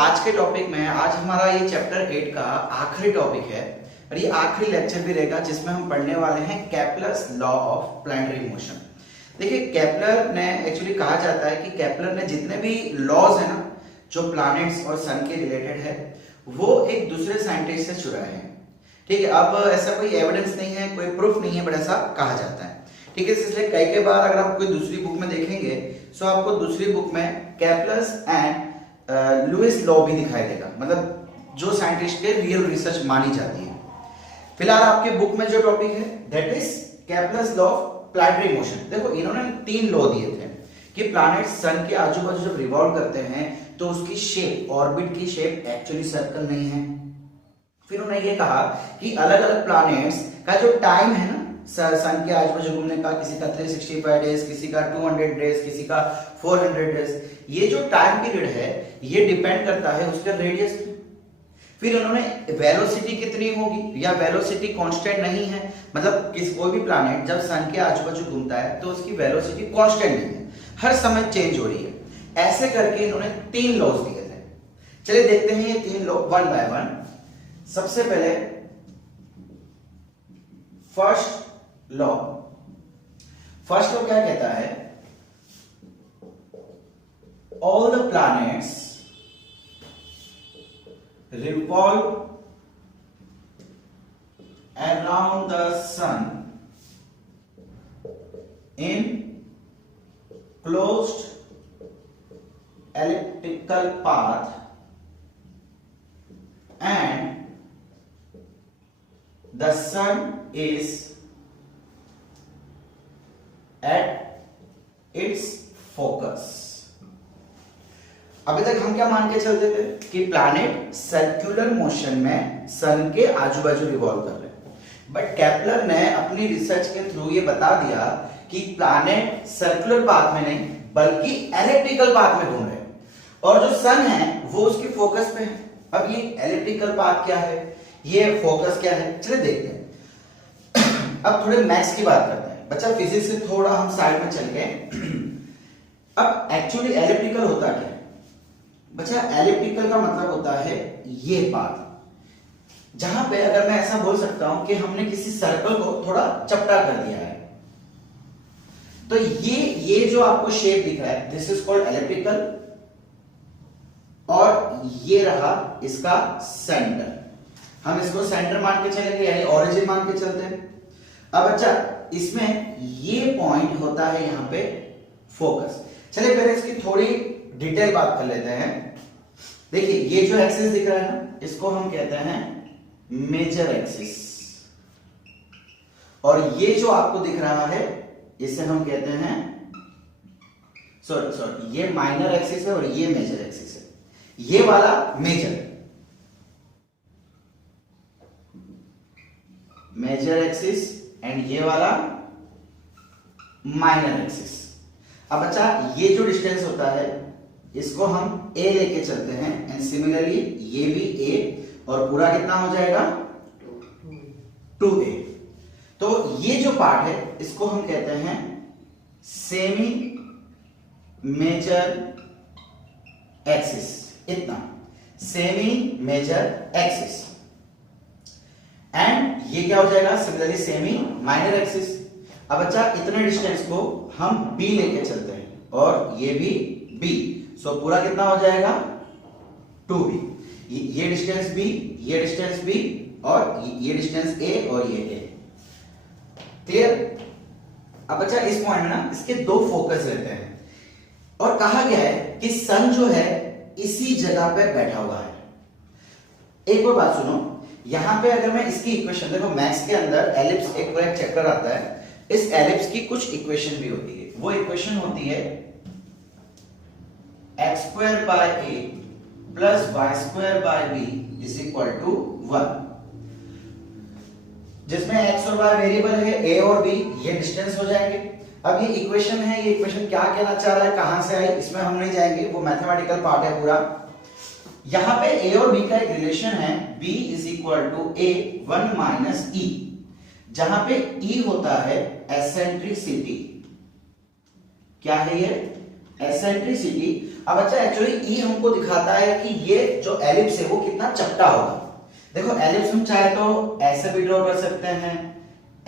आज के टॉपिक में आज हमारा ये चैप्टर 8 का आखिरी टॉपिक है और ये आखिरी लेक्चर भी रहेगा जिसमें हम पढ़ने वाले हैं Kepler's law of planetary motion. देखिए केपलर ने एक्चुअली कहा जाता है कि केपलर ने जितने भी लॉज है ना जो प्लैनेट्स और सन के रिलेटेड है वो एक दूसरे साइंटिस्ट से चुराए हैं। ठीक है, अब ऐसा कोई एविडेंस नहीं है, कोई प्रूफ नहीं है, बट ऐसा कहा जाता है। ठीक है, इसलिए कई बार अगर आप कोई दूसरी बुक में देखेंगे तो आपको दूसरी बुक में केपलर्स एंड लुइस लॉ भी दिखाई देगा, मतलब जो साइंटिस्ट के रियल रिसर्च मानी जाती है। फिलहाल आपके बुक में जो टॉपिक है that is Kepler's law of planetary motion. देखो इन्होंने 3 लॉ दिए थे कि प्लैनेट सन के आजू बाजू जब रिवॉल्व करते हैं तो उसकी शेप, ऑर्बिट की शेप एक्चुअली सर्कल नहीं है। फिर उन्होंने ये कहा कि अलग अलग प्लैनेट्स का जो टाइम है ना सन के आजू बाजू घूमने का, किसी का 365 डेज, किसी का 200 डेज, किसी का 400 डेज, ये जो टाइम पीरियड है ये डिपेंड करता है उसके रेडियस पे। फिर उन्होंने वेलोसिटी कितनी होगी या वेलोसिटी कांस्टेंट नहीं है, मतलब कोई भी प्लैनेट जब सन के आजू बाजू घूमता है तो उसकी वेलोसिटी कांस्टेंट नहीं है, हर समय चेंज हो रही है। ऐसे करके इन्होंने 3 लॉज दिए थे। चलिए देखते हैं ये 3 लॉ वन बाय वन। सबसे पहले फर्स्ट लॉ क्या कहता है, all the planets revolve around the sun in closed elliptical path and the sun is at its focus। अभी तक हम क्या मान के चलते थे कि प्लैनेट सर्कुलर मोशन में सन के आजू बाजू रिवॉल्व कर रहे हैं, बट केपलर ने अपनी रिसर्च के थ्रू ये बता दिया कि प्लैनेट सर्कुलर पाथ में नहीं बल्कि एलिप्टिकल पाथ में घूम रहे हैं और जो सन है वो उसकी फोकस पे है। अब ये एलिप्टिकल पाथ क्या है, ये फोकस क्या है, चलिए देखते हैं। अब थोड़े मैथ्स की बात करते हैं। बच्चा फिजिक्स से थोड़ा हम साइड में चल गए। अब एक्चुअली एलिप्टिकल होता क्या है बच्चा? एलिप्टिकल का मतलब होता है ये पाथ, जहां पे अगर मैं ऐसा बोल सकता हूं कि हमने किसी सर्कल को थोड़ा चपटा कर दिया है, तो ये जो आपको शेप दिख रहा है दिस इज कॉल्ड एलिप्टिकल, और ये रहा इसका सेंटर। हम इसको सेंटर मान के चलेंगे यानी ओरिजिन मान के चलते हैं। अब बच्चा इसमें ये पॉइंट होता है यहां पे फोकस। चलिए पहले इसकी थोड़ी डिटेल बात कर लेते हैं। देखिए ये जो एक्सिस दिख रहा है ना इसको हम कहते हैं मेजर एक्सिस, और ये जो आपको दिख रहा है इसे हम कहते हैं सॉरी ये माइनर एक्सिस है और ये मेजर एक्सिस है। ये वाला मेजर एक्सिस एंड ये वाला माइनर एक्सिस। अब बच्चा ये जो डिस्टेंस होता है इसको हम a लेके चलते हैं एंड सिमिलरली ये भी a, और पूरा कितना हो जाएगा 2a। तो ये जो पार्ट है इसको हम कहते हैं सेमी मेजर एक्सिस। इतना सेमी मेजर एक्सिस एंड ये क्या हो जाएगा सिमिलरली सेमी माइनर एक्सिस। अब बच्चा इतने डिस्टेंस को हम b लेके चलते हैं और ये भी b, सो पूरा कितना हो जाएगा 2b। ये डिस्टेंस b, ये डिस्टेंस b और ये डिस्टेंस a और ये a। क्लियर? अब बच्चा इस पॉइंट में ना इसके 2 फोकस रहते हैं और कहा गया है कि सन जो है इसी जगह पे बैठा हुआ है। एक और बात सुनो, यहां पे अगर मैं इसकी इक्वेशन देखो, मैथ्स के अंदर एलिप्स एक पूरा चैप्टर आता है, इस एलिप्स की कुछ इक्वेशन भी होती है। वो इक्वेशन होती है x square by a plus y square by b is equal to 1, जिसमें x और y वेरिएबल है, a और b ये डिस्टेंस हो जाएंगे। अब ये इक्वेशन है, ये इक्वेशन क्या कहना चाह रहा है, कहां से आई, इसमें हम नहीं जाएंगे, वो मैथमेटिकल पार्ट है पूरा। यहां पे a और b का एक रिलेशन है, b is equal to a 1 minus e, जहां पे e होता है एसेंट्रिसिटी। क्या है ये? एसेंट्रिसिटी। अब बच्चा एक्चुअली ई हमको दिखाता है कि ये जो एलिप्स है वो कितना चपटा होगा। देखो एलिप्स हम चाहे तो ऐसे भी ड्रॉ कर सकते हैं,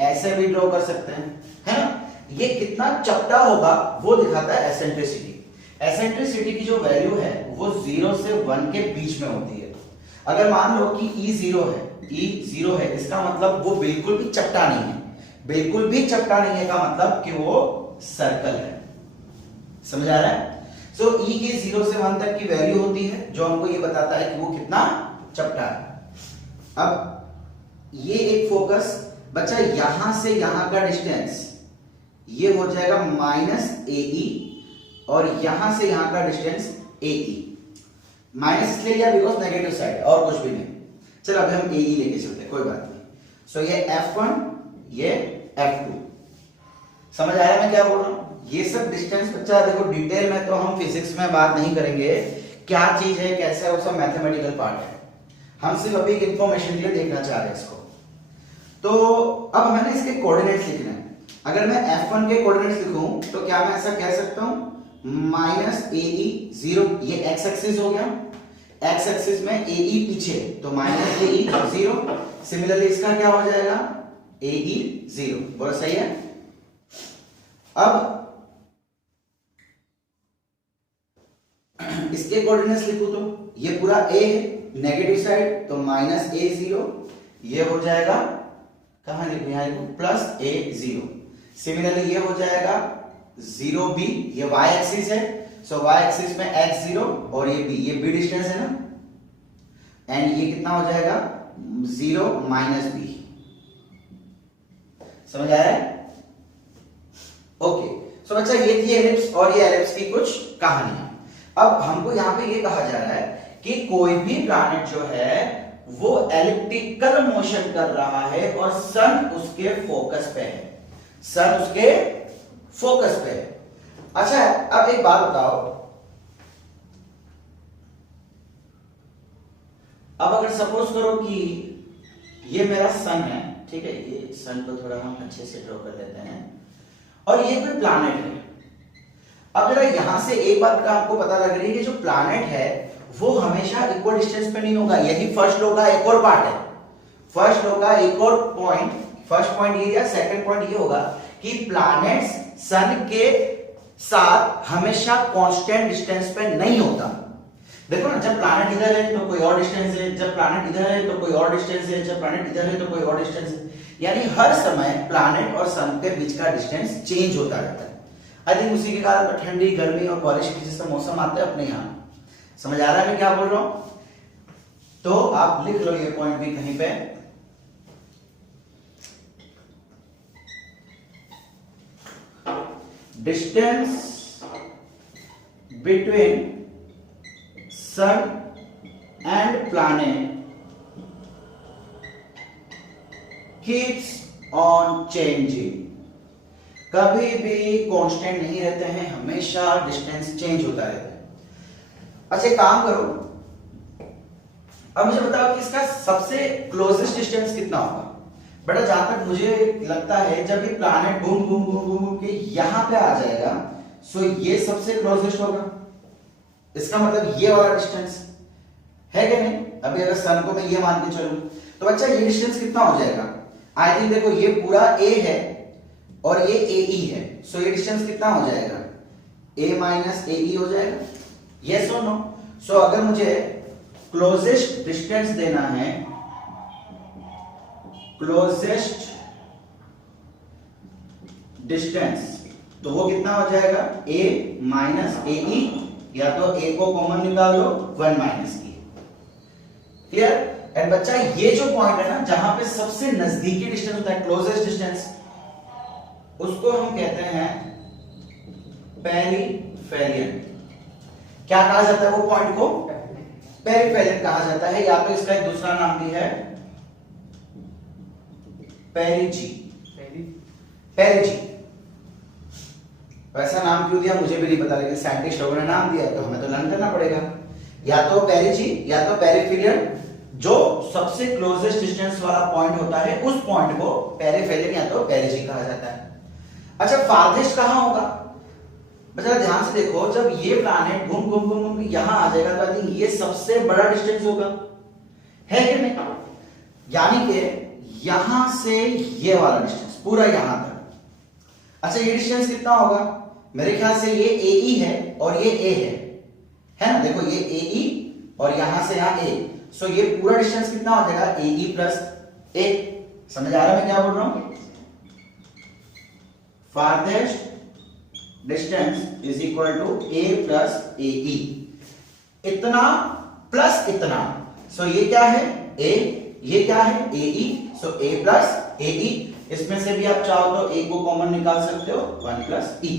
ऐसे भी ड्रॉ कर सकते हैं, है ना। ये कितना चपटा होगा वो दिखाता है एसेंट्रिसिटी। एसेंट्रिसिटी की जो वैल्यू है वो 0 से 1 के बीच में होती है। अगर मान लो कि E 0 है, E 0 है, इसका मतलब वो बिल्कुल भी चपटा नहीं है। बिल्कुल भी चपटा नहीं है का मतलब कि वो सर्कल है। समझ आ रहा है? सो E की 0 से 1 तक की वैल्यू होती है जो हमको ये बताता है कि वो कितना चपटा है। अब ये एक फोकस बच्चा, यहां से यहां का डिस्टेंस ये हो जाएगा -AE और यहां से यहां का डिस्टेंस AE। माइनस इसलिए लिया बिकॉज नेगेटिव साइड और कुछ भी नहीं। चलो अभी हम AE लेके चलते हैं, कोई बात नहीं। सो ये F1 ये F2। समझ आया मैं क्या बोल रहा हूं? ये सब डिस्टेंस बच्चा देखो डिटेल में तो हम फिजिक्स में बात नहीं करेंगे, क्या चीज है कैसा है वो सब मैथमेटिकल पार्ट है। हम सिर्फ अभी इंफॉर्मेशन के लिए देखना चाह रहे हैं इसको। तो अब हमें ना इसके कोऑर्डिनेट्स लिखने हैं। अगर मैं F1 के कोऑर्डिनेट्स लिखूं तो क्या मैं ऐसा कह सकता हूं -AE 0, ये x एक्सिस हो गया, x एक्सिस में AE पीछे तो -AE 0। सिमिलरली इसका क्या हो जाएगा AE 0। बोलो सही है। अब इसके कोऑर्डिनेट्स लिखूं तो ये पूरा A है, नेगेटिव साइड तो -A0, ये हो जाएगा कहां लिखूं, यहां लिखूं +A0। सिमिलरली ये हो जाएगा 0B, ये y एक्सिस है, सो y एक्सिस में x0 और ये b, ये b डिस्टेंस है ना, एंड ये कितना हो जाएगा 0 -b। समझ आ रहा है? ओके, सो बच्चा ये थी एलिप्स और ये एलिप्स की कुछ कहानियां। अब हमको यहां पे ये कहा जा रहा है कि कोई भी प्लैनेट जो है वो एलिप्टिकल मोशन कर रहा है और सन उसके फोकस पे है, सन उसके फोकस पे है। अच्छा अब एक बात बताओ, अब अगर सपोज करो कि ये मेरा सन है, ठीक है, ये सन को थोड़ा हम अच्छे से ड्रॉ कर लेते हैं, और ये कोई प्लैनेट है। अब जरा यहां से एक बात का आपको पता लग रही है कि जो प्लैनेट है वो हमेशा इक्वल डिस्टेंस पे नहीं होगा। यही फर्स्ट लॉ का एक और पार्ट है। फर्स्ट लॉ का एक और पॉइंट, फर्स्ट पॉइंट ये या सेकंड पॉइंट ये होगा कि प्लैनेट्स सन के साथ हमेशा कांस्टेंट डिस्टेंस पे नहीं होता। देखो ना, जब प्लैनेट इधर है तो कोई और डिस्टेंस है, जब प्लैनेट इधर है तो कोई और डिस्टेंस है, जब प्लैनेट इधर है तो कोई और डिस्टेंस है। यानी हर समय प्लैनेट और सन के बीच का डिस्टेंस चेंज होता रहता है। आई थिंक उसी के कारण तो ठंडी, गर्मी और बारिश के जैसे मौसम आते हैं अपने यहाँ। समझ आ रहा है मैं क्या बोल रहा हूं? तो आप लिख लो ये पॉइंट भी कहीं पे। Distance between sun and planet keeps on changing. कभी भी कांस्टेंट नहीं रहते हैं, हमेशा डिस्टेंस चेंज होता रहता है। अच्छा एक काम करो, अब मुझे बताओ कि इसका सबसे क्लोजेस्ट डिस्टेंस कितना होगा। बेटा जहां तक मुझे लगता है जब ये प्लैनेट घूम घूम घूम घूम के यहां पे आ जाएगा, सो ये सबसे क्लोजेस्ट होगा। इसका मतलब ये वाला डिस्टेंस है कि नहीं। अभी अगर सन को मैं ये मान के चलूं तो बच्चा ये डिस्टेंस कितना हो जाएगा। आई थिंक देखो ये पूरा A है और ये AE है, सो ये डिस्टेंस कितना हो जाएगा A माइनस AE हो जाएगा। यस और नो? सो अगर मुझे क्लोजेस्ट डिस्टेंस देना है, क्लोजेस्ट डिस्टेंस, तो वो कितना हो जाएगा A माइनस AE, या तो A को कॉमन निकाल लो 1 माइनस E। क्लियर? एंड बच्चा ये जो पॉइंट है ना जहां पे सबसे नजदीकी डिस्टेंस होता है, क्लोजेस्ट डिस्टेंस, उसको हम कहते हैं पेरिफेरियन। क्या कहा जाता है वो पॉइंट को? पेरिफेरियन कहा जाता है, या तो इसका एक दूसरा नाम भी है पेरिजी। पेरिजी वैसा नाम क्यों दिया मुझे भी नहीं पता, लेकिन साइंटिस्ट लोगों ने नाम दिया तो हमें तो लर्न करना पड़ेगा। या तो पेरिजी या तो पेरिफेरियन, जो सबसे क्लोजेस्ट डिस्टेंस वाला पॉइंट होता है उस पॉइंट को पेरिफेरियन या तो पेरिजी कहा जाता है। अच्छा फारदेस्ट कहां होगा? बच्चा ध्यान से देखो, जब ये प्लैनेट घूम घूम घूम घूम यहां आ जाएगा तो आई थिंक ये सबसे बड़ा डिस्टेंस होगा, है कि नहीं? यानी कि यहां से ये वाला डिस्टेंस पूरा यहां तक। अच्छा ये डिस्टेंस कितना होगा? मेरे ख्याल से ये AE है और ये A है ना? देखो ये AE और यहां से यहां A, सो ये पूरा डिस्टेंस कितना हो जाएगा? AE plus A। समझ आ रहा है मैं क्या बोल रहा हूं? Farthest distance is equal to A plus AE, इतना प्लस इतना, सो ये क्या है? A, ये क्या है? AE, so A plus AE। इसमें से भी आप चाहो तो A को कॉमन निकाल सकते हो, 1 प्लस E।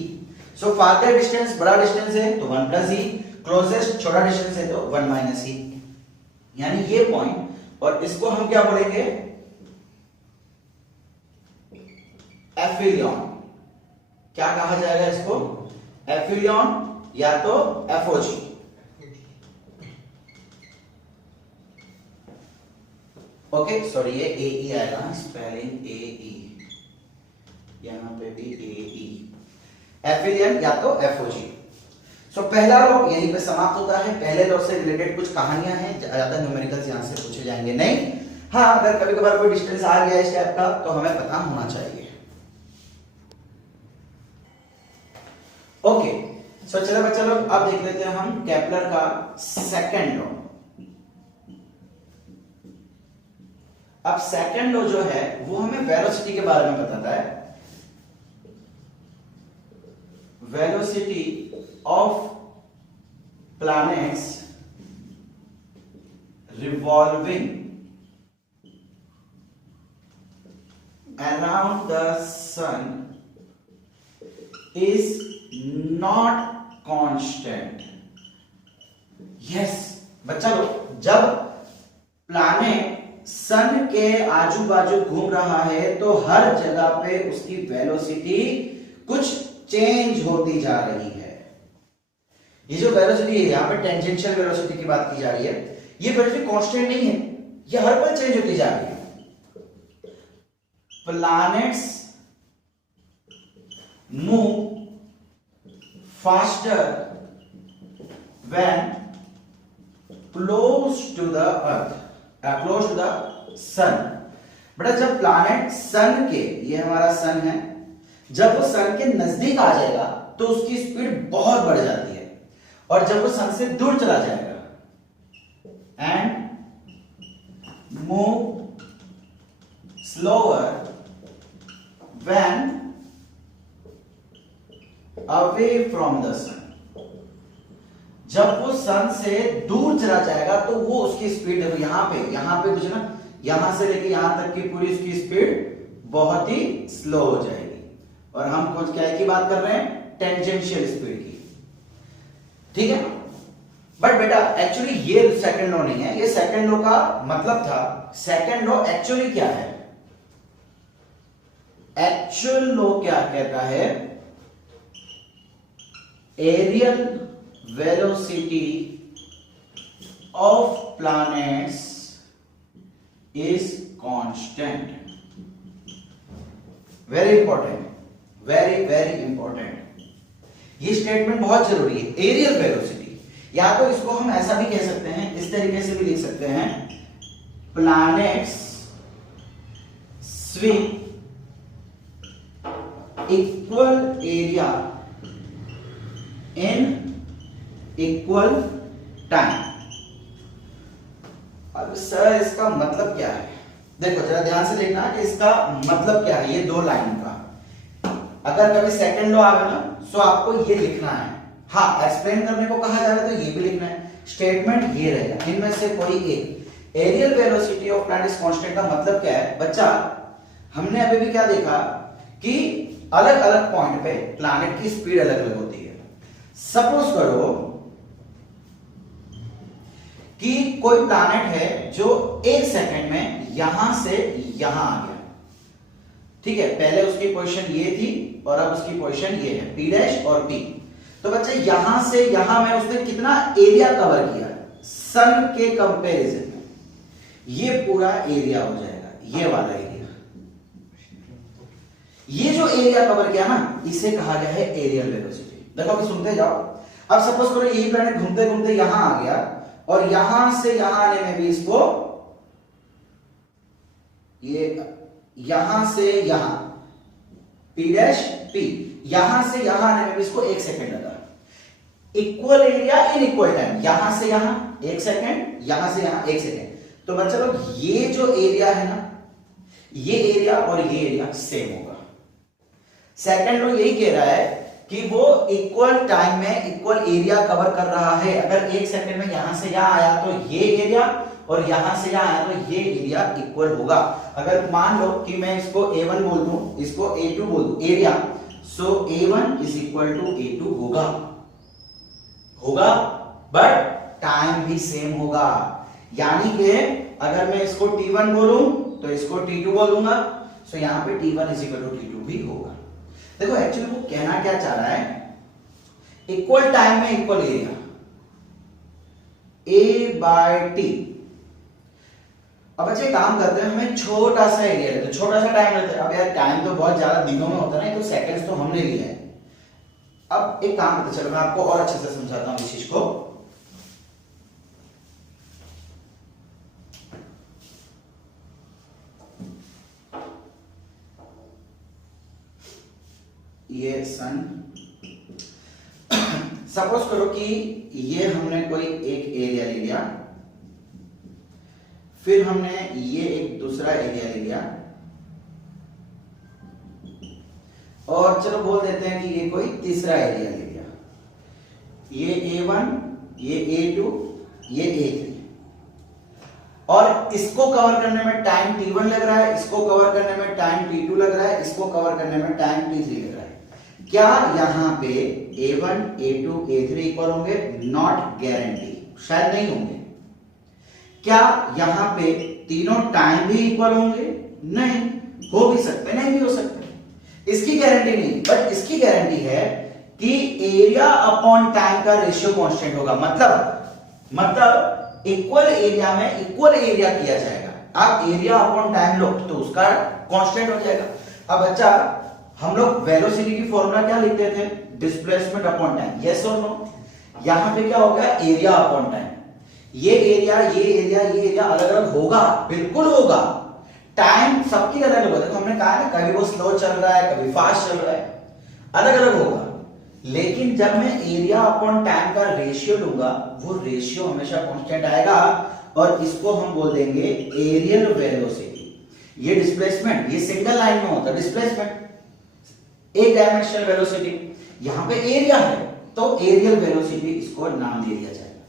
सो फारदर डिस्टेंस बड़ा डिस्टेंस है तो 1 प्लस E, क्लोजेस्ट छोटा डिस्टेंस है तो 1 माइनस E, यानी ये पॉइंट। और इसको हम क्या बोलेंगे? एफिलियन। क्या कहा जाएगा इसको? एफिलियन या तो FOG। ओके सॉरी, ये AE आएगा, स्पेलिंग AE, यहां पे भी AE, एफिलियन या तो FOG। सो पहला लॉ यहीं पे समाप्त होता है। पहले लॉ से रिलेटेड कुछ कहानियां हैं, ज्यादा न्यूमेरिकल्स यहां से पूछे जाएंगे नहीं। हाँ, अगर कभी कभार कोई डिस्टेंस आ गया इस टाइप का तो हमें पता होना चाहिए। ओके सो चलो बच्चा लोग, अब देख लेते हैं हम केपलर का सेकंड लॉ। अब सेकंड लॉ जो है वो हमें वेलोसिटी के बारे में बताता है। Velocity of planets revolving around the sun is not constant. Yes बच्चा लोग, जब प्लैनेट सन के आजू बाजू घूम रहा है तो हर जगह पे उसकी वेलोसिटी कुछ चेंज होती जा रही है। ये जो वेलोसिटी है, यहां पे टेंजेंशियल वेलोसिटी की बात की जा रही है, ये वेलोसिटी कांस्टेंट नहीं है, ये हर पल चेंज होती जा रही है। Planets move faster when close to the earth, close to the sun। बेटा जब प्लैनेट सन के, ये हमारा सन है, जब वो सन के नजदीक आ जाएगा तो उसकी स्पीड बहुत बढ़ जाती है, और जब वो सन से दूर चला जाएगा and move slower when away from the sun. जब वो सन से दूर चला जाएगा तो वो उसकी स्पीड, देखो यहां पे कुछ ना, यहां से लेके यहां तक की पूरी उसकी स्पीड बहुत ही स्लो हो जाएगी। और हम कुछ क्या की बात कर रहे हैं? टेंजेंशियल स्पीड की, ठीक है। बट बेटा एक्चुअली ये सेकंड लॉ नहीं है, ये सेकंड लॉ का मतलब था। सेकंड लॉ एक्चुअली क्या है? एक्चुअल लॉ क्या कहता है? Areal velocity of planets is constant. Very important, very very important, ये स्टेटमेंट बहुत जरूरी है। एरियल वेलोसिटी, या तो इसको हम ऐसा भी कह सकते हैं, इस तरीके से भी लिख सकते हैं, planets swim equal area in equal time. अब सर इसका मतलब क्या है? देखो जरा ध्यान से लिखना कि इसका मतलब क्या है, ये दो लाइन का। अगर कभी सेकंड लॉ आवे ना तो आपको ये लिखना है। हाँ, एक्सप्लेन करने को कहा जाए तो ये भी लिखना है। स्टेटमेंट ये रहेगा, इनमें से कोई एक। Areal velocity of planet is constant का मतलब क्या है बच्चा? हमने अभी भी क्या देखा कि अलग अलग पॉइंट पे प्लैनेट की स्पीड अलग अलग होती है। सपोज करो कि कोई प्लैनेट है जो 1 सेकंड में यहां से यहां आ गया, ठीक है। पहले उसकी पोजीशन ये थी और अब उसकी पोजीशन ये है, P डैश और P। तो बच्चे यहां से यहां में उसने कितना एरिया कवर किया सन के कंपैरिजन में? ये पूरा एरिया हो जाएगा, ये वाला एरिया। ये जो एरिया कवर किया ना, इसे कहा गया है एरियल वेलोसिटी। देखो अभी सुनते जाओ। अब सपोज करो यही प्लैनेट घूमते घूमते यहां आ गया और यहां से यहां आने में भी इसको, ये यहां से यहां P डैश P, यहां से यहां आने में भी इसको 1 सेकंड लगा। Equal area in equal time, यहां से यहां 1 सेकंड, यहां से यहां 1 सेकंड। तो बच्चा लोग ये जो एरिया है ना, ये एरिया और ये एरिया सेम होगा। सेकंड लो यही कह रहा है कि वो इक्वल टाइम में इक्वल एरिया कवर कर रहा है। अगर 1 सेकंड में यहां से यहां आया तो ये एरिया, और यहां से यहां आया तो ये एरिया इक्वल होगा। अगर मान लो कि मैं इसको A1 बोल दूं, इसको A2 बोल दूं area, so A1 is equal to A2 होगा, बट टाइम भी सेम होगा। यानी कि अगर मैं इसको T1 बोलूं तो इसको T2 बोल दूंगा, सो यहां पे T1 is equal to T2 भी होगा। देखो एक्चुअली वो कहना क्या चाह रहा है, इक्वल टाइम में equal area A by T। अब बच्चे काम करते हैं, हमें छोटा सा एरिया लेते हैं, छोटा सा टाइम लेते हैं। अब यार टाइम तो बहुत ज्यादा दिनों में होता है ना, तो सेकंड्स तो हमने लिया है। अब एक काम करते, चलो मैं आपको और अच्छे से समझाता हूं इस चीज को। ये सन, सपोज करो कि ये हमने कोई एक एरिया ले लिया, फिर हमने ये एक दूसरा एरिया ले लिया, और चलो बोल देते हैं कि ये कोई तीसरा एरिया ले लिया। ये A1, ये A2, ये A3, और इसको कवर करने में टाइम T1 लग रहा है, इसको कवर करने में टाइम T2 लग रहा है, इसको कवर करने में टाइम T3 लग रहा है। क्या यहां पे A1, A2, A3 इक्वल होंगे? नॉट गारंटी, शायद नहीं होंगे। क्या यहां पे तीनों टाइम भी इक्वल होंगे? नहीं, हो भी सकते, नहीं भी हो सकते, इसकी गारंटी नहीं। बट इसकी गारंटी है कि एरिया अपॉन टाइम का रेशियो कांस्टेंट होगा। मतलब इक्वल एरिया में इक्वल एरिया किया जाएगा। आप एरिया अपॉन टाइम लो तो उसका कांस्टेंट हो जाएगा। अब बच्चा, हम लोग वेलोसिटी की फॉर्मूला क्या लिखते थे? डिस्प्लेसमेंट अपॉन टाइम, यस और नो? यहां पे क्या होगा? Area upon time. ये एरिया, ये एरिया, ये एरिया अलग अलग होगा, बिल्कुल होगा। टाइम सबकी अलग अलग होगा। देखो हमने कहा ना, कभी वो स्लो चल रहा है, कभी फास्ट चल रहा है, अलग अलग होगा। लेकिन जब मैं एरिया अपॉन टाइम का रेशियो लूंगा, वो रेशियो हमेशा कांस्टेंट आएगा, और इसको हम बोल देंगे एरियल वेलोसिटी। ये डिस्प्लेसमेंट, ये सिंगल लाइन में होता है डिस्प्लेसमेंट, एक डायमेंशनल वेलोसिटी। यहां पे एरिया है तो एरियल वेलोसिटी इसको नाम दे दिया जाएगा।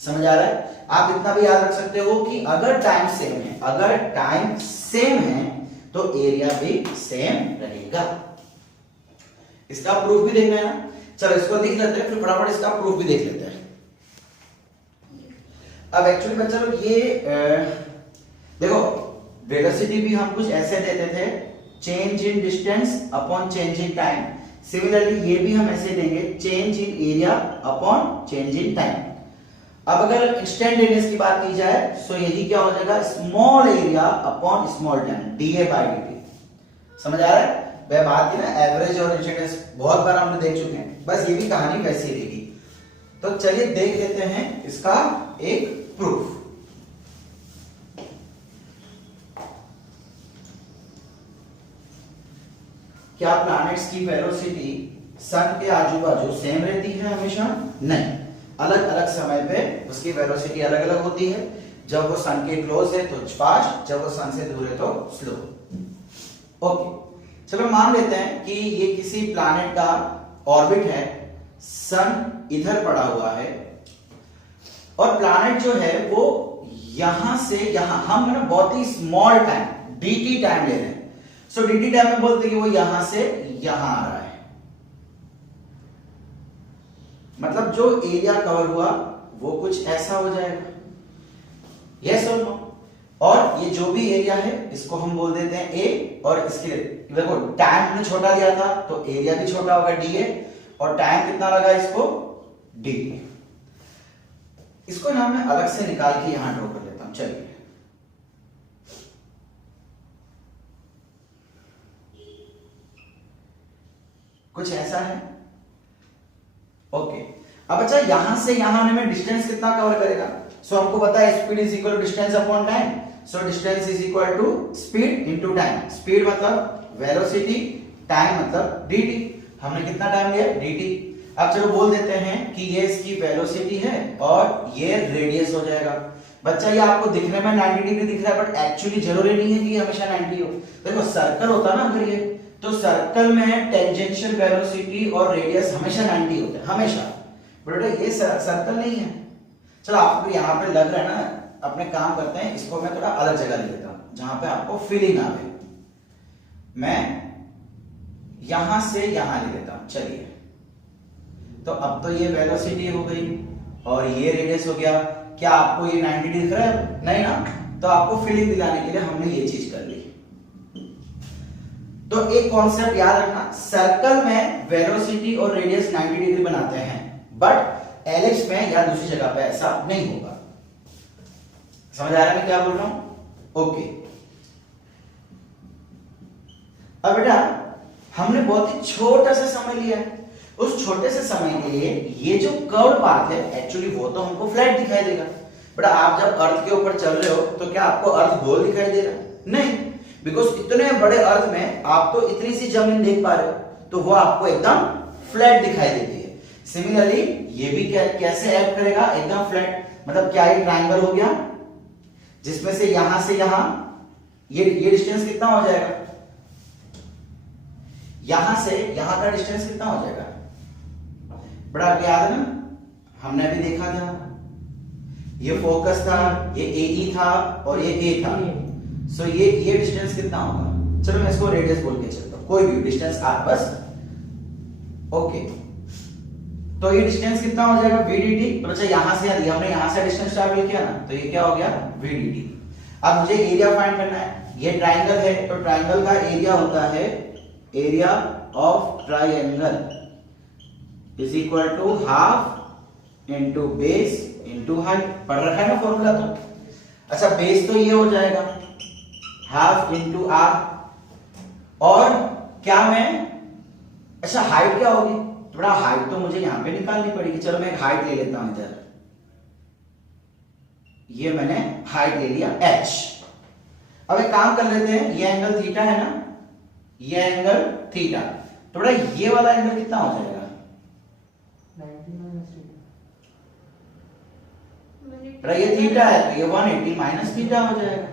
समझ आ रहा है? आप इतना भी याद रख सकते हो कि अगर टाइम सेम है, अगर टाइम सेम है तो एरिया भी सेम रहेगा। इसका प्रूफ भी देखना है ना। चलो इसको देख लेते हैं, फिर फटाफट इसका प्रूफ भी देख लेते हैं। अब एक्चुअली बच्चा लोग ये देखो, वेलोसिटी भी हम कुछ ऐसे देते थे, change in distance upon change in time. Similarly ये भी हम ऐसे देंगे, change in area upon change in time. अब अगर इंस्टेंटेनियस की बात की जाए तो यही क्या हो जाएगा? Small area upon small time, dA by dt। समझ आ रहा है? वह बात की ना, एवरेज और इंस्टेंटेनियस बहुत बार हमने देख चुके हैं, बस ये भी कहानी वैसी ही रहेगी। तो चलिए देख लेते हैं इसका एक प्रूफ। क्या प्लैनेट्स की वेलोसिटी सन के आजू बाजू सेम रहती है हमेशा? नहीं, अलग अलग समय पे उसकी वेलोसिटी अलग अलग होती है। जब वो सन के क्लोज है तो फास्ट, जब वो सन से दूर है तो स्लो। ओके, चलो मान लेते हैं कि ये किसी प्लैनेट का ऑर्बिट है, सन इधर पड़ा हुआ है, और प्लैनेट जो है वो यहां से यहां, हम ना बहुत ही स्मॉल टाइम dt टाइम ले रहे हैं। सो dt टाइम में बोलते हैं कि वो यहां से यहां आ रहा है। मतलब जो एरिया कवर हुआ वो कुछ ऐसा हो जाएगा, यस और नो? और ये जो भी एरिया है इसको हम बोल देते हैं a, और इसके देखो टाइम हमने छोटा दिया था तो एरिया भी छोटा होगा dA, और टाइम कितना लगा इसको? dt। इसको ना मैं अलग से निकाल के यहां ड्रॉ कर लेता हूं। चलिए, कुछ ऐसा है। ओके, अब अच्छा यहां से यहां आने में डिस्टेंस कितना कवर करेगा? सो हमको पता है speed is equal to distance upon time. So distance is equal to speed into time. Speed मतलब वेलोसिटी, टाइम मतलब dt। हमने कितना टाइम लिया? dt। अब चलो बोल देते हैं कि ये इसकी वेलोसिटी है और ये रेडियस हो जाएगा। बच्चा ये आपको दिखने में 90 डिग्री दिख रहा है, बट एक्चुअली जरूरी नहीं है कि हमेशा 90 हो। देखो सर्कल होता ना अगर ये, तो सर्कल में टेंजेंशियल वेलोसिटी और रेडियस हमेशा 90 होता है, हमेशा। बेटा ये सर्कल नहीं है। चलो आपको यहाँ पे लग रहा है ना, अपने काम करते हैं, इसको मैं थोड़ा अलग जगह ले लेता हूं जहां पे आपको फीलिंग आवे। मैं यहां से यहां ले लेता हूं। चलिए, तो अब तो ये वेलोसिटी हो गई और ये रेडियस हो गया। क्या आपको ये 90 दिख रहा है? नहीं ना। तो आपको फीलिंग दिलाने के लिए हमने ये चीज कर ली। तो एक कॉन्सेप्ट याद रखना, सर्कल में वेलोसिटी और रेडियस 90 डिग्री बनाते हैं, बट एलिप्स में या दूसरी जगह पे ऐसा नहीं होगा। समझ आ रहा है मैं क्या बोल रहा हूं? ओके। अब बेटा हमने बहुत ही छोटा सा समय लिया है। उस छोटे से समय के लिए ये जो कर्व पाथ है एक्चुअली वो तो हमको फ्लैट दिखाई देगा। बेटा आप जब अर्थ के ऊपर चल रहे हो तो क्या आपको अर्थ गोल दिखाई दे रहा है? नहीं, बिकॉज इतने बड़े अर्थ में आप तो इतनी सी जमीन देख पा रहे हो, तो वो आपको एकदम फ्लैट दिखाई देती है। सिमिलरली ये भी कैसे एक्ट करेगा? एकदम फ्लैट। मतलब क्या ये ट्राइंगल हो गया जिसमें से यहां ये डिस्टेंस कितना हो जाएगा? यहां से यहां का डिस्टेंस कितना हो जाएगा? बड़ा याद है ना, हमने अभी देखा था, ये फोकस था, ये AE था और ये A था। सो ये डिस्टेंस कितना होगा? चलो मैं इसको रेडियस बोल के चलता हूं, कोई भी डिस्टेंस आप बस। ओके, तो ये डिस्टेंस कितना हो जाएगा? VDT। तो अच्छा यहां से हमने यहां से डिस्टेंस ट्रैवल किया ना, तो ये क्या हो गया? VDT। अब मुझे एरिया फाइंड करना है। ये ट्राइंगल है तो ट्राइंगल का एरिया होता है, area of triangle is equal to half into base into height. पढ़ रखा है ना फॉर्मूला तो? अच्छा बेस तो ये हो जाएगा हाफ इंटू आर, और क्या मैं, अच्छा हाइट क्या होगी? थोड़ा हाइट तो मुझे यहां पे निकालनी पड़ेगी। चलो मैं हाइट ले लेता हूं इधर, ये मैंने हाइट ले लिया h। अब एक काम कर लेते हैं, ये एंगल थीटा है ना, ये एंगल थीटा, तो बड़ा ये वाला एंगल कितना हो जाएगा? 90 ये थीटा है तो ये 180 माइनस थीटा हो जाएगा।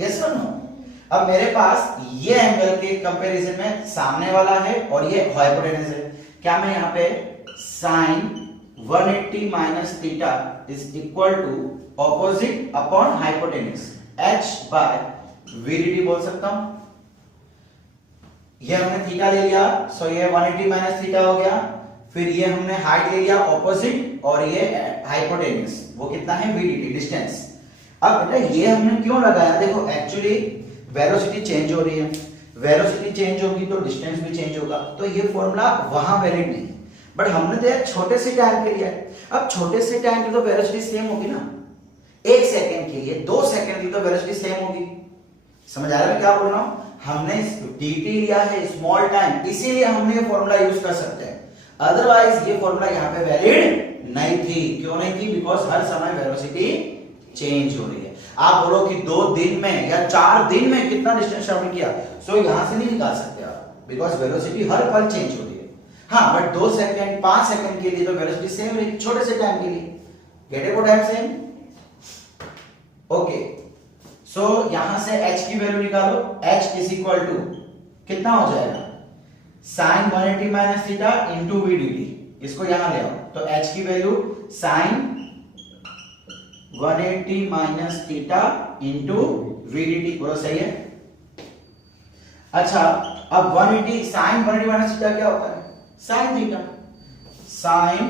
यस और नो? अब मेरे पास ये एंगल के कंपैरिजन में सामने वाला है और ये हाइपोटेनस है। क्या मैं यहाँ पे sin 180 minus theta is equal to opposite upon hypotenuse h by VDT बोल सकता हूं? ये हमने थीटा ले लिया, सो ये 180 माइनस थीटा हो गया। फिर ये हमने हाइट ले लिया ऑपोजिट, और ये हाइपोटेनस वो कितना है? VDT distance. अब बेटा ये हमने क्यों लगाया? देखो एक्चुअली वेलोसिटी चेंज हो रही है, वेलोसिटी चेंज होगी तो डिस्टेंस भी चेंज होगा, तो ये फॉर्मूला वहां वैलिड नहीं है, बट हमने तो एक छोटे से टाइम के लिए। अब छोटे से टाइम की तो वेलोसिटी सेम होगी ना, 1 सेकंड के लिए, 2 सेकंड की तो वेलोसिटी सेम होगी। समझ आ रहा है मैं क्या बोल रहा हूं? हमने dt लिया है स्मॉल टाइम, इसीलिए हमने ये फॉर्मूला यूज कर सकते हैं, अदरवाइज ये फॉर्मूला यहां पे वैलिड नहीं थी। क्यों नहीं थी? बिकॉज हर समय वेलोसिटी चेंज हो रही है। आप बोलो कि 2 दिन में या 4 दिन में कितना डिस्टेंस ट्रैवल किया, सो यहां से नहीं निकाल सकते आप, बिकॉज वेलोसिटी हर पल चेंज हो रही है। हाँ, बट 2 सेकंड 5 सेकंड के लिए तो वेलोसिटी सेम रहेगी, छोटे से टाइम के लिए। Get it? What I am saying? Okay, so यहां से h की वैल्यू निकालो। h इज इक्वल टू कितना हो जाएगा? sin 180 minus theta into VDT। इसको यहां ले आओ, तो h की value sin 180 minus theta into VDT। बोलो सही है? अच्छा अब 180 sin 180 माइनस थीटा क्या होता है? sin theta. sin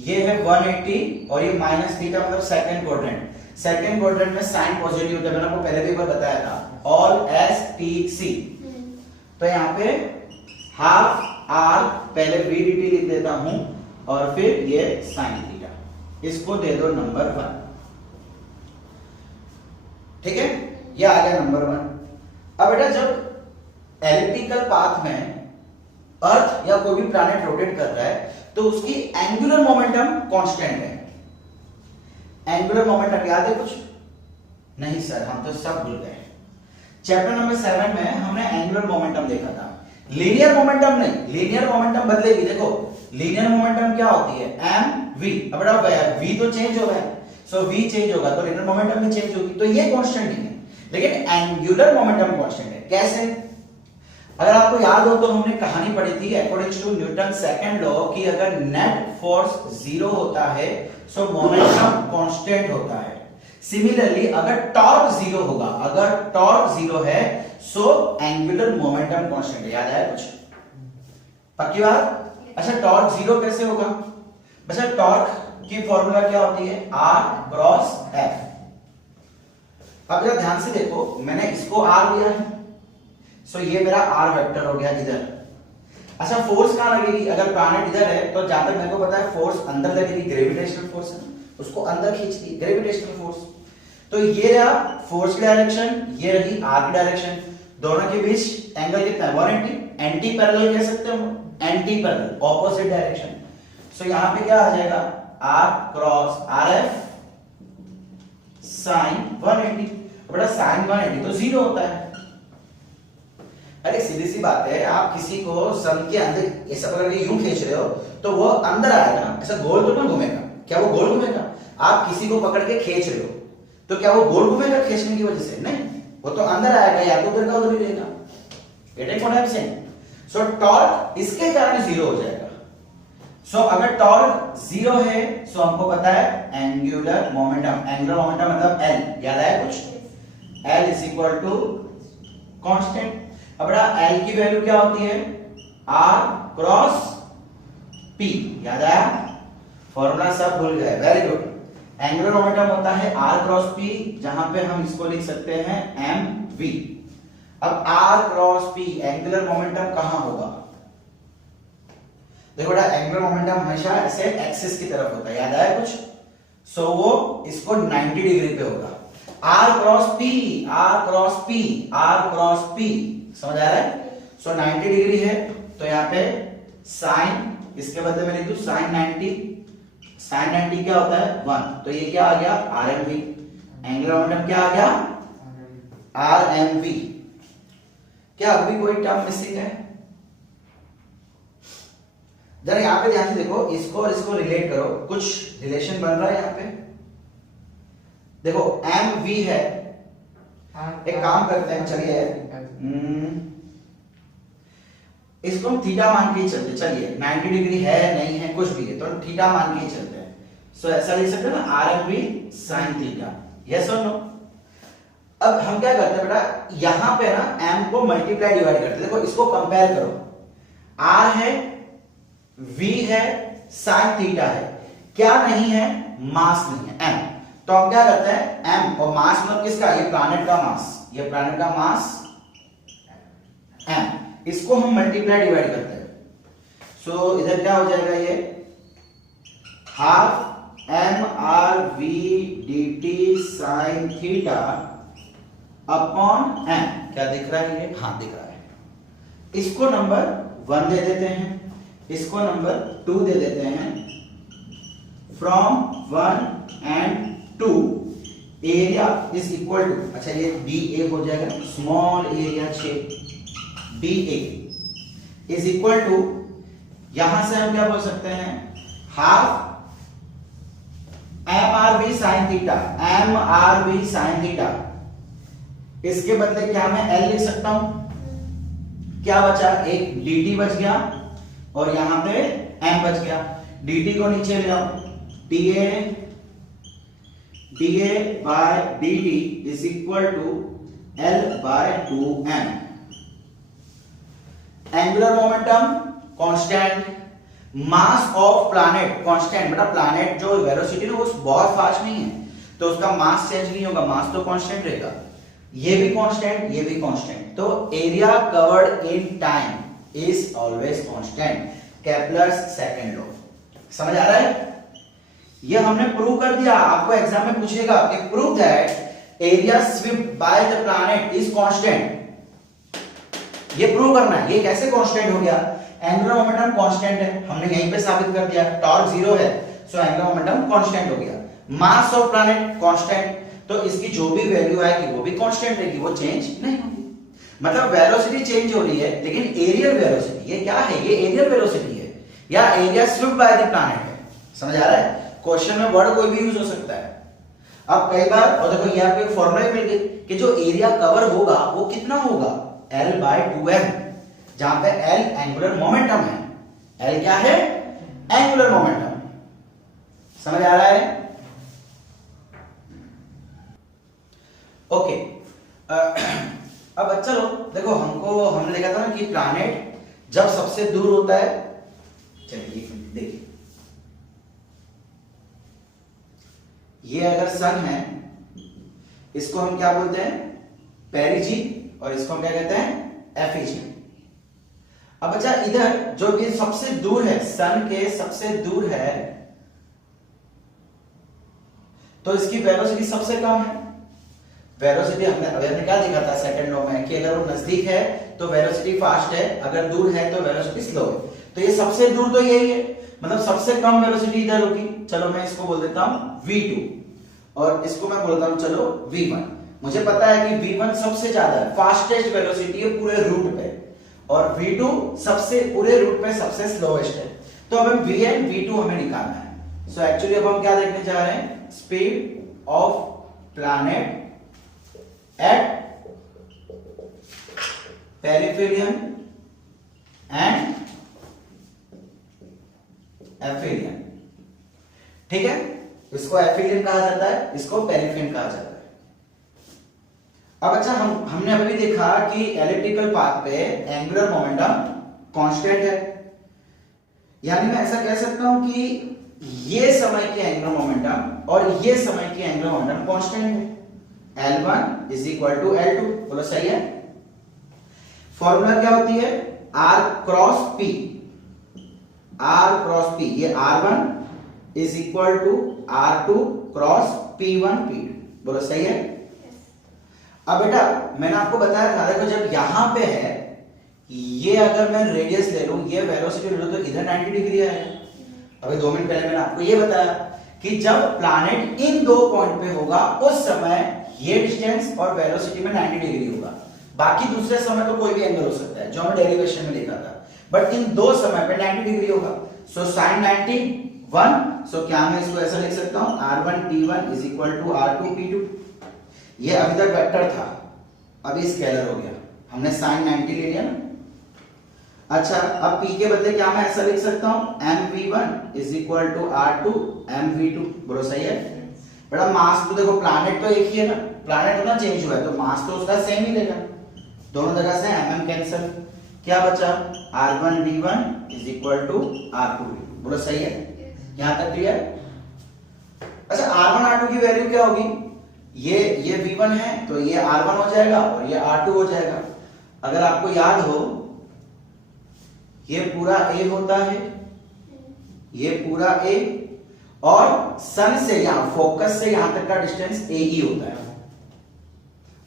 ये है 180 और ये माइनस थीटा मतलब सेकंड क्वाड्रेंट। सेकंड क्वाड्रेंट में साइन पॉजिटिव होता है, मैंने आपको पहले भी एक बार बताया था, ऑल STC। तो यहां पे हाफ r पहले VDT लिख देता हूं और फिर ये साइन थीटा, इसको दे दो नंबर 1। ठीक है, ये आ गया नंबर 1। अब बेटा जब एलिप्टिकल पाथ में अर्थ या कोई भी प्लैनेट रोटेट कर रहा है तो उसकी एंगुलर मोमेंटम कांस्टेंट है। एंगुलर मोमेंटम याद है कुछ? नहीं सर, हम तो सब भूल गए। चैप्टर नंबर 7 में हमने एंगुलर मोमेंटम देखा था, लीनियर मोमेंटम नहीं। लीनियर मोमेंटम बदलेगी। देखो लीनियर मोमेंटम क्या होती है? M V. अब वी तो चेंज हो रहा है, सो वी चेंज होगा तो लीनियर मोमेंटम भी चेंज होगी, तो ये कांस्टेंट नहीं है। लेकिन एंगुलर मोमेंटम कांस्टेंट है। कैसे? अगर आपको याद हो तो हमने कहानी पढ़ी थी according to Newton second law कि अगर नेट फोर्स जीरो होता है सो मोमेंटम कांस्टेंट होता है। सिमिलरली अगर टॉर्क जीरो होगा, अगर टॉर्क जीरो है सो एंगुलर मोमेंटम कांस्टेंट है। याद आया कुछ? पक्की बात? अच्छा टॉर्क जीरो कैसे होगा? अच्छा टॉर्क की फॉर्मूला क्या होती है? R cross F। अब जरा ध्यान से देखो, मैंने इसको R लिया है सो ये मेरा R वेक्टर हो गया इधर। अच्छा फोर्स कहां लगेगी? अगर प्लैनेट इधर है तो जहां तक मेरे को पता है फोर्स अंदर लगेगी, ग्रेविटेशनल फोर्स है, उसको अंदर खींचती है ग्रेविटेशनल फोर्स। तो ये रहा फोर्स की डायरेक्शन, ये रही R की डायरेक्शन, दोनों के बीच एंगल कितना है? 180। एंटी पैरेलल कह सकते हो, anti parallel, opposite direction. So यहां पे क्या आ जाएगा? R cross RF sine 180। बड़ा साइन 180 तो जीरो होता है। अरे सीधी सी बात है, आप किसी को सन के अंदर ऐसा पकड़ के यूं खींच रहे हो तो वो अंदर आएगा ना, ऐसा गोल तो ना घूमेगा। क्या वो गोल घूमेगा? आप किसी को पकड़ के खींच रहे हो तो क्या वो गोल घूमेगा खींचने की वजह से? नहीं, वो तो अंदर आएगा, या तो उधर का उधर ही रहेगा। Getting what I am saying? So torque इसके कारण जीरो हो जाएगा। सो अगर टॉर्क जीरो है सो हमको पता है एंगुलर मोमेंटम। एंगुलर मोमेंटम मतलब L, याद आया कुछ? L is equal to constant. अब L की वैल्यू क्या होती है? R cross P। याद आया? फॉर्मूला सब भूल गए, वेरी गुड। एंगुलर मोमेंटम होता है R क्रॉस P, जहां पे हम इसको लिख सकते हैं mv। अब R cross P angular momentum कहां होगा? देखो बेटा एंगुलर मोमेंटम हमेशा ऐसे एक्सिस की तरफ होता है, याद आया कुछ? सो वो इसको 90 डिग्री पे होगा। R cross P, R cross P, R cross P, समझ आ रहा है? सो 90 डिग्री है तो यहाँ पे साइन, इसके बदले में लिख दूं साइन 90। साइन 90 क्या होता है? 1। तो ये क्या आ गया? RMV। एंगुलर मोमेंटम क्या आ गया? RMV। क्या अभी कोई टर्म मिसिंग है? जरा यहां पे ध्यान से देखो, इसको और इसको रिलेट करो, कुछ रिलेशन बन रहा है यहां पे। देखो MV है, एक काम करते हैं, चलिए इसको हम थीटा मान के ही चलते। चलिए 90 डिग्री है नहीं है कुछ भी है तो हम थीटा मान के ही चलते हैं। सो ऐसा लिख सकते हैं ना RMV sin थीटा। यस और नो? अब हम क्या करते हैं बेटा, यहां पे ना m को मल्टीप्लाई डिवाइड करते हैं। देखो इसको कंपेयर करो, R है, V है, sin थीटा है, क्या नहीं है? मास नहीं है, m। तो हम क्या करते हैं, m और मास मतलब किसका? ये प्लैनेट का मास, ये प्लैनेट का मास m, इसको हम मल्टीप्लाई डिवाइड करते हैं। सो इधर क्या हो जाएगा? ये half mRV dt sin theta upon m। क्या दिख रहा है ये? हाँ दिख रहा है। इसको नंबर 1 दे देते हैं, इसको नंबर 2 दे देते हैं। From 1 and 2 area is equal to, अच्छा ये DA हो जाएगा, small area shape DA is equal to, यहां से हम क्या बोल सकते हैं? Half MRV sin theta, MRV sin theta. इसके बदले क्या मैं L लिख सकता हूं? क्या बचा? एक dt बच गया और यहां पे m बच गया। dt को नीचे ले आओ, dA by dt is equal to L by 2m। Angular momentum constant, mass of planet constant. बेटा प्लैनेट जो वेलोसिटी है वो बहुत फास्ट नहीं है तो उसका मास चेंज नहीं होगा, मास तो कांस्टेंट रहेगा। ये भी कांस्टेंट, ये भी कांस्टेंट, तो area covered in time is always constant. Kepler's second law. समझ आ रहा है? ये हमने प्रूव कर दिया। आपको एग्जाम में पूछेगा कि prove that area swept by the planet is constant. ये प्रूव करना है। ये कैसे कांस्टेंट हो गया? एंगुलर मोमेंटम कांस्टेंट है, हमने यहीं पे साबित कर दिया। टॉर्क 0 है, सो एंगुलर मोमेंटम कांस्टेंट हो गया। मास ऑफ प्लैनेट कांस्टेंट, तो इसकी जो भी वैल्यू आएगी वो भी कांस्टेंट रहेगी, वो चेंज नहीं होगी। मतलब वेलोसिटी चेंज हो रही है लेकिन एरियल वेलोसिटी, ये क्या है, ये एरियल वेलोसिटी है या area swept by the planet है। समझ आ रहा है? क्वेश्चन में वर्ड कोई भी यूज हो सकता है। अब कई बार, और देखो ये आपको एक फॉर्मूला मिल गई कि जो एरिया कवर होगा वो कितना होगा, L/2m, जहां पे L एंगुलर मोमेंटम है। L क्या है? Angular momentum. समझ आ रहा है? ओके। अब चलो देखो, हमने देखा था ना कि प्लैनेट जब सबसे दूर होता है, चलिए देखिए, ये अगर सन है, इसको हम क्या बोलते हैं, पेरिजी, और इसको हम क्या कहते हैं, एफिजी। अब अच्छा, इधर जो ये सबसे दूर है, सन के सबसे दूर है, तो इसकी वेलोसिटी सबसे कम है। वेलोसिटी हमने क्या देखा था सेकंड लॉ में कि अगर वो नजदीक है तो वेलोसिटी फास्ट है, अगर दूर है तो वेलोसिटी स्लो है। तो ये सबसे दूर तो यही है, मतलब सबसे कम वेलोसिटी इधर होगी। चलो मैं इसको बोल देता हूं v2 और इसको मैं बोलता हूं चलो v1। मुझे पता है कि v1 सबसे ज्यादा है, फास्टेस्ट वेलोसिटी है पूरे रूट पे, और v2 सबसे पूरे रूट पे सबसे स्लोएस्ट है। तो अब हम vn v2 हमें निकालना है। सो एक्चुअली अब हम क्या देखने जा रहे हैं, speed of planet at perihelion and aphelion। ठीक है, इसको एफिलियन कहा जाता है, इसको पेरिफेरियन कहा जाता है। अब अच्छा, हमने अभी देखा कि एलिप्टिकल पाथ पे एंगुलर मोमेंटम कांस्टेंट है, यानी मैं ऐसा कह सकता हूं कि ये समय की एंगुलर मोमेंटम और ये समय की एंगुलर मोमेंटम कांस्टेंट है। L1 is equal to L2, बोलो सही है। फॉर्मूला क्या होती है, R cross P, R cross P, ये R1 is equal to R2 cross P1 P2, बोलो सही है। अब बेटा मैंने आपको बताया था, देखो जब यहां पे है, ये अगर मैं रेडियस ले लूं, ये वेलोसिटी ले लूं, तो इधर 90 डिग्री आएगा। अभी 2 मिनट पहले मैंने आपको ये बताया कि जब प्लैनेट इन दो पॉइंट पे होगा उस समय ये डिस्टेंस और वेलोसिटी में 90 डिग्री होगा। बाकी दूसरे समय तो कोई भी एंगल हो सकता है, जो हमने डेरिवेशन में देखा था, बट इन दो समय पे 90 डिग्री होगा। सो sin 90 1, सो क्या मैं इसको ऐसा लिख सकता हूं, R1 P1 is equal to R2 P2। ये अभी तक वेक्टर था, अभी स्केलर हो गया, हमने sin 90 ले लिया ना। अच्छा, अब P के बदले क्या मैं ऐसा लिख सकता हूं, mv1 is equal to R2 mv2, बोलो सही है। बेटा मास तो देखो, प्लैनेट तो एक ही है ना, प्लैनेट ना चेंज हुआ है तो मास तो उसका सेम ही लेगा, दोनों जगह से mm कैंसिल, क्या बचा, R1 v1 is equal to R2 v2, बोलो सही है। यहां तक क्लियर? अच्छा, R1 R2 की वैल्यू क्या होगी, ये v1 है तो ये R1 हो जाएगा और ये R2 हो जाएगा। अगर आपको याद हो, ये पूरा a होता है, ये पूरा a, और सन से यहां फोकस से यहां तक का डिस्टेंस a ही होता है।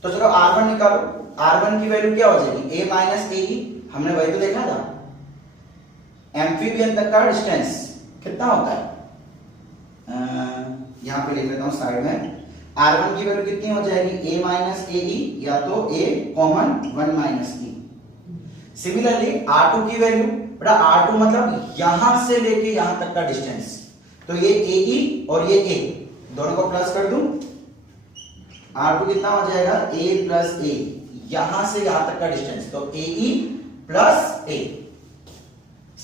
तो चलो R1 निकालो, R1 की वैल्यू क्या हो जाएगी, a माइनस a ही, हमने वही तो देखा था। एम्फीबियन तक का डिस्टेंस कितना होता है, यहां पे लिख लेता हूं साइड में, R1 की वैल्यू कितनी हो जाएगी, a माइनस a ही, या तो a common 1 minus e। Similarly R2 की वैल्यू, बेटा R2 मतलब यहां से लेके यहां तक का डिस्टेंस, तो ये AE और ये A दोनों को प्लस कर दूं, R2 कितना हो जाएगा, A प्लस A, यहां से यहां तक का डिस्टेंस, तो AE प्लस A।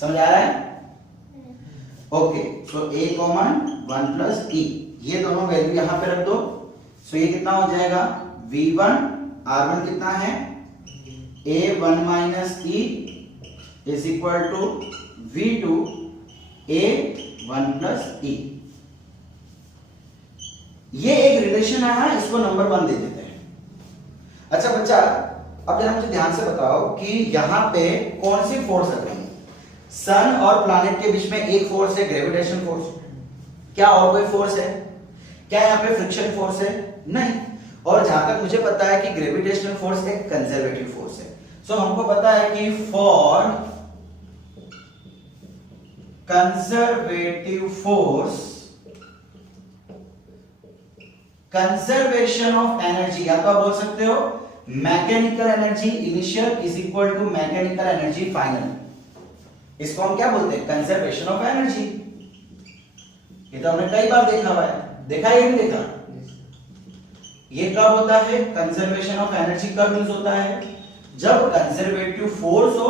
समझ आ रहा है? Okay, so A common 1 plus E, ये दोनों वैल्यू यहां पे रख दो। सो ये कितना हो जाएगा, V1 R1 कितना है, A1 minus E is equal to V2 A1 plus E। ये एक रिलेशन है, इसको नंबर 1 दे देते हैं। अच्छा बच्चा, अब जरा मुझे ध्यान से बताओ कि यहां पे कौन सी फोर्स लग रही है, सन और प्लैनेट के बीच में एक फोर्स है, ग्रेविटेशन फोर्स। क्या और कोई फोर्स है क्या, यहां पे फ्रिक्शन फोर्स है, नहीं। और जहां तक मुझे पता है कि ग्रेविटेशनल फोर्स एक कंजर्वेटिव फोर्स है। सो हमको पता है कि for conservative force, conservation of energy, या तो आप बोल सकते हो mechanical energy initial is equal to mechanical energy final. इसको हम क्या बोलते हैं? Conservation of energy. ये तो हमने कई बार देखा हुआ है, देखा है या नहीं देखा? ये कब होता है? कंजर्वेशन ऑफ एनर्जी कब यूज होता है? जब कंजर्वेटिव फोर्स हो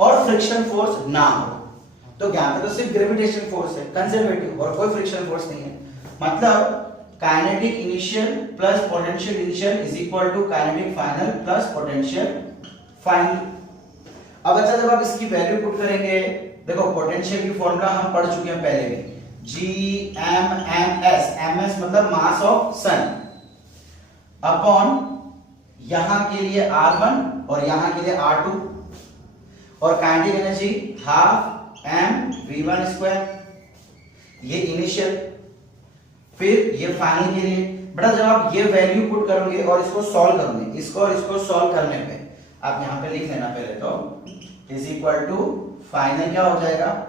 और फ्रिक्शन फोर्स ना हो। तो यहाँ पे तो सिर्फ ग्रेविटेशन फोर्स है कंजर्वेटिव, और कोई फ्रिक्शन फोर्स नहीं है। मतलब kinetic initial plus potential initial is equal to kinetic final plus potential final. अब अच्छा, जब आप इसकी वैल्यू पुट करेंगे, देखो पोटेंशियल की फॉर्मूला हम पढ़ चुके हैं पहले भी, Gmms, ms मतलब मास ऑफ सन, अपॉन यहां के लिए R1 और यहां के लिए R2, और kinetic energy half mv1 square, ये इनिशियल, फिर ये फाइनल के लिए। बेटा जब आप ये वैल्यू पुट करोगे और इसको सॉल्व करोगे, इसको और इसको सॉल्व करने पे आप यहां पे लिख लेना पहले तो इज इक्वल टू फाइनल क्या हो जाएगा?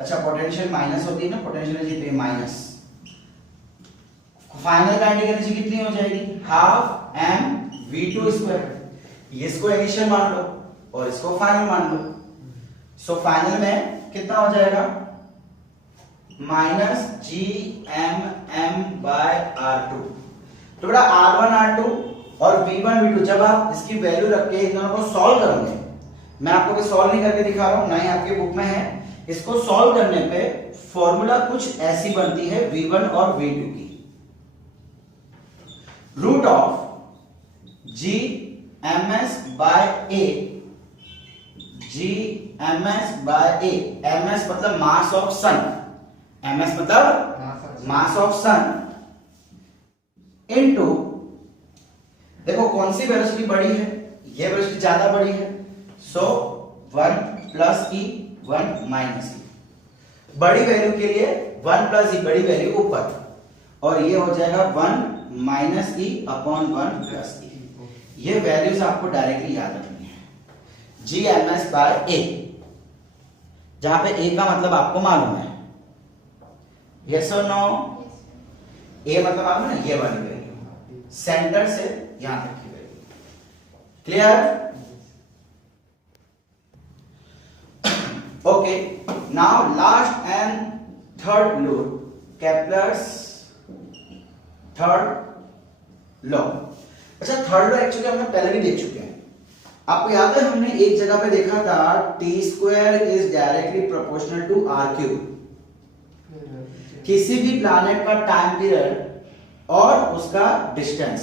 अच्छा, पोटेंशियल माइनस होती है ना, पोटेंशियल एनर्जी पे माइनस, फाइनल काइनेटिक एनर्जी कितनी हो जाएगी? Half mv2 square. इसको इनिशियल मान लो और इसको फाइनल मान लो। सो फाइनल में कितना हो जाएगा? Minus Gmm/R2। तो बेटा R1 R2 और V1 V2 जब आप इसकी वैल्यू रख के इन दोनों को सॉल्व करोगे, मैं आपको भी सॉल्व नहीं करके दिखा रहा हूं, ना ही आपके बुक में है, इसको सॉल्व करने पे फॉर्मूला कुछ ऐसी बनती है V1 और V2 की, root of Gms/A, Gms/A, ms मतलब मास ऑफ सन, ms मतलब मास ऑफ सन, इनटू, देखो कौन सी वेलोसिटी बड़ी है? ये वेलोसिटी ज्यादा बड़ी है, सो 1 प्लस ई 1 माइनस ई। बड़ी वैल्यू के लिए 1 प्लस ई, बड़ी वैल्यू ऊपर, और ये हो जाएगा 1 माइनस ई अपॉन 1 प्लस ई। ये वैल्यूज आपको डायरेक्टली याद रखनी है। Gms/A, जहां पे A का मतलब आपको मालूम है, यस और नो? A मतलब मालूम है ना, ये वाली वैल्यू सेंटर से यहां तक की value. Clear? Okay, now last and third law, Kepler's third law. अच्छा, थर्ड लॉ एक्चुअली हमने पहले भी देख चुके हैं। आपको याद है हमने एक जगह पे देखा था T² is directly proportional to R3। किसी भी प्लैनेट का टाइम पीरियड और उसका डिस्टेंस,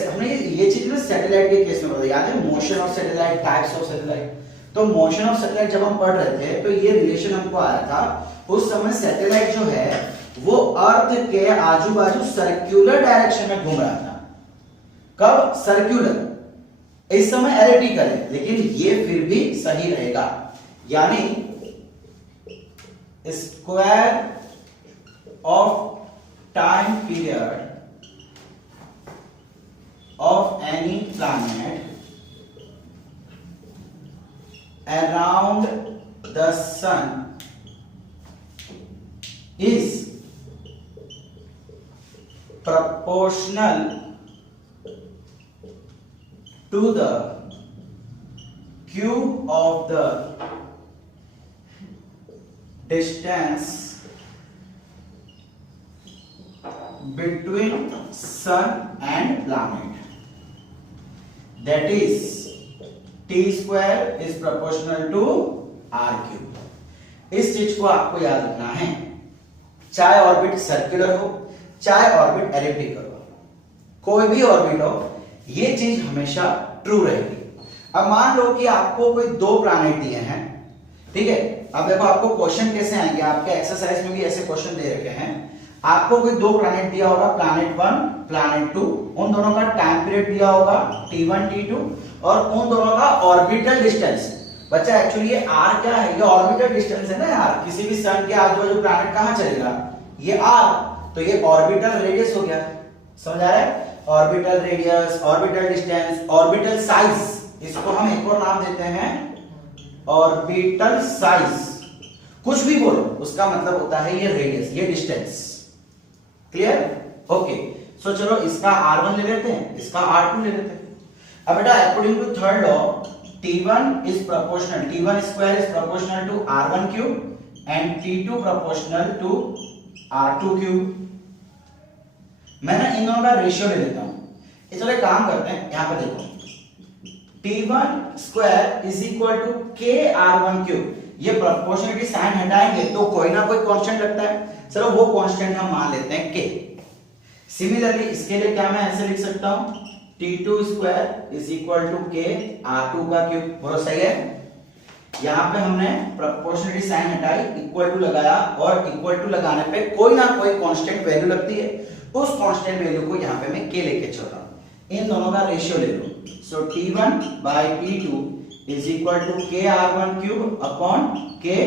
हमने ये चीज ना सैटेलाइट के केस में बताया, याद है? Motion of satellite, types of satellite. तो मोशन ऑफ सैटेलाइट जब हम पढ़ रहे थे तो ये रिलेशन हमको आया था। उस समय सैटेलाइट जो है वो अर्थ के आजू बाजू सर्कुलर डायरेक्शन में घूम रहा था। कब? सर्कुलर। इस समय एलिप्टिकल है, लेकिन ये फिर भी सही रहेगा, यानी square of time period of any planet around the sun is proportional to the cube of the distance between sun and planet, that is T² is proportional to R³। इस चीज को आपको याद रखना है, चाहे ऑर्बिट सर्कुलर हो चाहे ऑर्बिट एलिप्टिकल हो, कोई भी ऑर्बिट हो, ये चीज हमेशा ट्रू रहेगी। अब मान लो कि आपको कोई 2 प्लैनेट दिए हैं, ठीक है? अब देखो आपको क्वेश्चन कैसे आएंगे, आपके एक्सरसाइज में भी ऐसे क्वेश्चन दे रखे हैं। आपको कोई 2 प्लैनेट दिया होगा, प्लैनेट 1 प्लैनेट 2, उन दोनों का टाइम पीरियड दिया होगा T1 T2, और उन दोनों का ऑर्बिटल डिस्टेंस। बच्चा एक्चुअली ये r क्या है? ये ऑर्बिटल डिस्टेंस है ना यार। किसी भी सन के आजू बाजू प्लैनेट कहां चलेगा? ये r, तो ये ऑर्बिटल रेडियस हो गया। समझ आ रहा है? Orbital radius, orbital distance, orbital size, इसको हम एक और नाम देते हैं ऑर्बिटल साइज। कुछ भी बोलो उसका मतलब होता है ये रेडियस, ये डिस्टेंस। क्लियर? ओके, सो चलो इसका r1 ले लेते हैं, इसका r2 ले लेते हैं। अब बेटा according to third law T1 is proportional, T1 square is proportional to R1 cube and T2 proportional to R2 cube। मैं ना इन दोनों का रेशियो ले लेता हूं। चलो एक काम करते हैं, यहां पर देखो T1 square is equal to K R1 cube। ये प्रोपोर्शनलिटी साइन हटाएंगे तो कोई ना कोई कांस्टेंट लगता है, चलो वो कांस्टेंट हम मान लेते हैं K। सिमिलरली इसके लिए क्या मैं ऐसे लिख सकता हूं T2 square is equal to K R2 का क्यूब। बोलो सही है? यहां पे हमने प्रोपोर्शनलिटी साइन हटाई, इक्वल टू लगाया और इक्वल टू लगाने पे कोई ना कोई कांस्टेंट वैल्यू लगती है, उस कांस्टेंट वैल्यू को यहां पे मैं K लेके चल रहा हूं। इन दोनों का रेशियो ले लो, so T1 by T2 is equal to K R1 cube upon K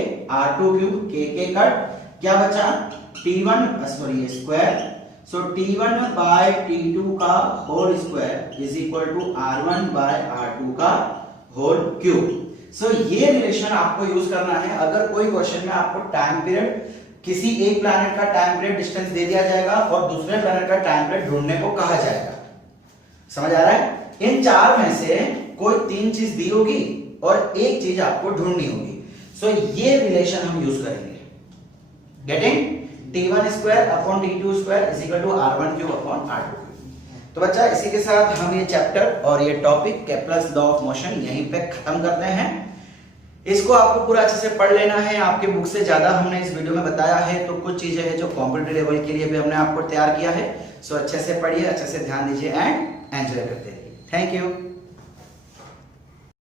R2 cube. K cut, क्या बचा T1 sorry square, so T1 by T2 का whole square is equal to R1 by R2 का whole cube. सो ये relation आपको use करना है अगर कोई क्वेश्चन में आपको टाइम पीरियड, किसी एक प्लैनेट का टाइम पीरियड डिस्टेंस दे दिया जाएगा और दूसरे प्लैनेट का टाइम पीरियड ढूंढने को कहा जाएगा। समझ आ रहा है? इन चार में से कोई तीन चीज दी होगी और एक चीज आपको ढूंढनी होगी। सो ये रिलेशन हम यूज करेंगे। Getting? T1 square upon T2 square is equal to R1 cube upon R2 cube. तो बच्चा इसी के साथ हम ये चैप्टर और ये topic Kepler's law of motion यहीं पे खत्म करते हैं। इसको आपको पूरा अच्छे से पढ़ लेना है, आपके बुक से ज्यादा हमने इस वीडियो में बताया है, तो कुछ चीजें हैं जो कॉम्पिटिटिव लेवल के लिए भी हमने आपको तैयार किया है। सो अच्छे से पढ़िए, अच्छे से ध्यान दीजिए एंड एंजॉय करते रहिए। Thank you.